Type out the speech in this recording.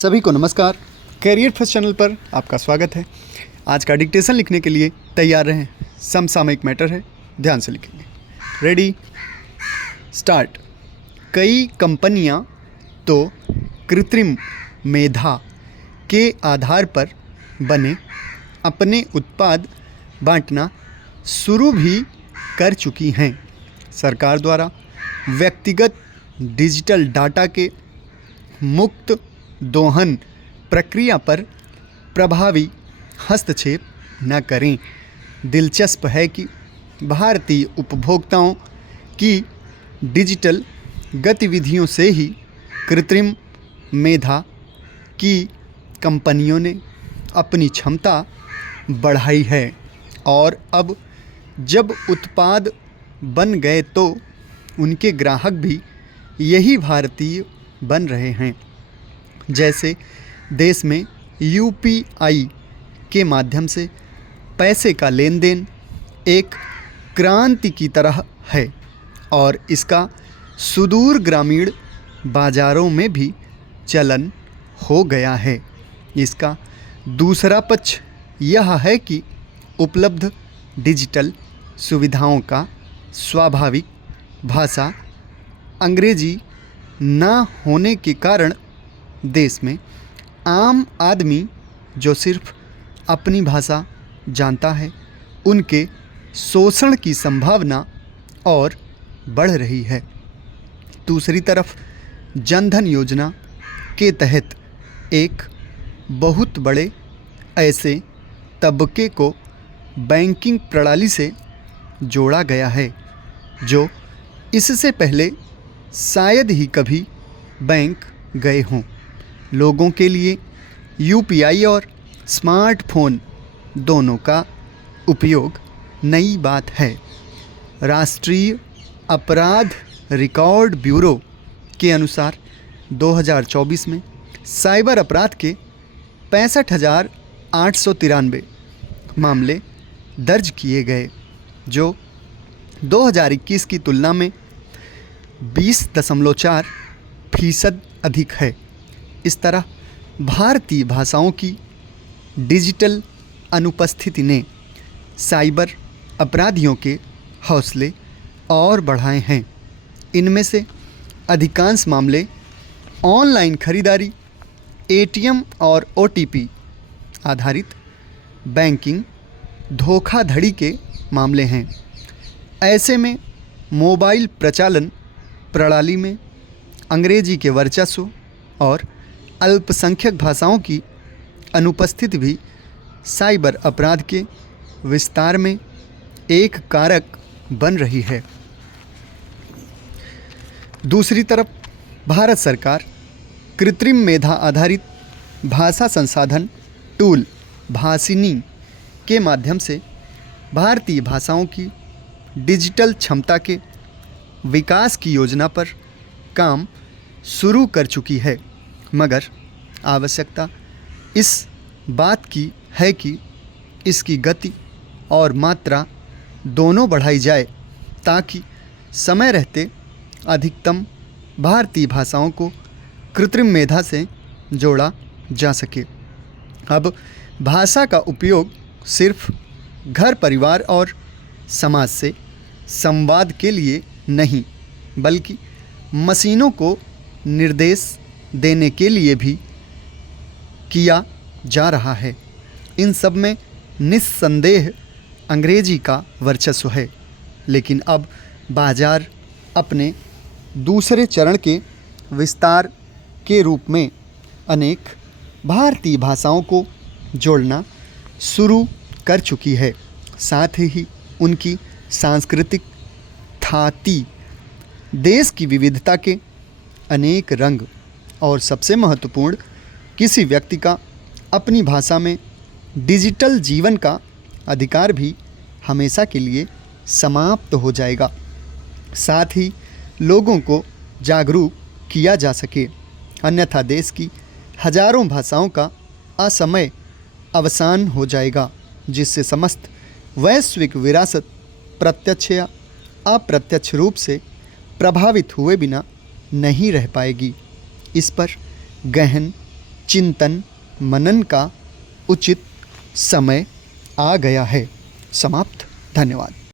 सभी को नमस्कार। करियर फर्स्ट चैनल पर आपका स्वागत है। आज का डिक्टेशन लिखने के लिए तैयार रहें। समसामयिक मैटर है, ध्यान से लिखेंगे। Ready, start. कई कंपनियां तो कृत्रिम मेधा के आधार पर बने अपने उत्पाद बांटना शुरू भी कर चुकी हैं। सरकार द्वारा व्यक्तिगत डिजिटल डाटा के मुक्त दोहन प्रक्रिया पर प्रभावी हस्तक्षेप न करें। दिलचस्प है कि भारतीय उपभोक्ताओं की डिजिटल गतिविधियों से ही कृत्रिम मेधा की कंपनियों ने अपनी क्षमता बढ़ाई है और अब जब उत्पाद बन गए तो उनके ग्राहक भी यही भारतीय बन रहे हैं। जैसे देश में यूपीआई के माध्यम से पैसे का लेन देन एक क्रांति की तरह है और इसका सुदूर ग्रामीण बाज़ारों में भी चलन हो गया है। इसका दूसरा पक्ष यह है कि उपलब्ध डिजिटल सुविधाओं का स्वाभाविक भाषा अंग्रेजी न होने के कारण देश में आम आदमी जो सिर्फ अपनी भाषा जानता है उनके शोषण की संभावना और बढ़ रही है। दूसरी तरफ जनधन योजना के तहत एक बहुत बड़े ऐसे तबके को बैंकिंग प्रणाली से जोड़ा गया है जो इससे पहले शायद ही कभी बैंक गए हों। लोगों के लिए यूपीआई और स्मार्टफोन दोनों का उपयोग नई बात है। राष्ट्रीय अपराध रिकॉर्ड ब्यूरो के अनुसार 2024 में साइबर अपराध के 65,893 मामले दर्ज किए गए, जो 2021 की तुलना में 20.4% अधिक है। इस तरह भारतीय भाषाओं की डिजिटल अनुपस्थिति ने साइबर अपराधियों के हौसले और बढ़ाए हैं। इनमें से अधिकांश मामले ऑनलाइन खरीदारी, एटीएम और ओटीपी आधारित बैंकिंग धोखाधड़ी के मामले हैं। ऐसे में मोबाइल प्रचालन प्रणाली में अंग्रेजी के वर्चस्व और अल्पसंख्यक भाषाओं की अनुपस्थिति भी साइबर अपराध के विस्तार में एक कारक बन रही है। दूसरी तरफ भारत सरकार कृत्रिम मेधा आधारित भाषा संसाधन टूल भाषिनी के माध्यम से भारतीय भाषाओं की डिजिटल क्षमता के विकास की योजना पर काम शुरू कर चुकी है, मगर आवश्यकता इस बात की है कि इसकी गति और मात्रा दोनों बढ़ाई जाए ताकि समय रहते अधिकतम भारतीय भाषाओं को कृत्रिम मेधा से जोड़ा जा सके। अब भाषा का उपयोग सिर्फ घर, परिवार और समाज से संवाद के लिए नहीं, बल्कि मशीनों को निर्देश देने के लिए भी किया जा रहा है। इन सब में निस्संदेह अंग्रेजी का वर्चस्व है, लेकिन अब बाजार अपने दूसरे चरण के विस्तार के रूप में अनेक भारतीय भाषाओं को जोड़ना शुरू कर चुकी है। साथ ही उनकी सांस्कृतिक ख्याति, देश की विविधता के अनेक रंग और सबसे महत्वपूर्ण, किसी व्यक्ति का अपनी भाषा में डिजिटल जीवन का अधिकार भी हमेशा के लिए समाप्त हो जाएगा। साथ ही लोगों को जागरूक किया जा सके, अन्यथा देश की हजारों भाषाओं का असमय अवसान हो जाएगा, जिससे समस्त वैश्विक विरासत प्रत्यक्ष या अप्रत्यक्ष रूप से प्रभावित हुए बिना नहीं रह पाएगी। इस पर गहन चिंतन मनन का उचित समय आ गया है। समाप्त। धन्यवाद।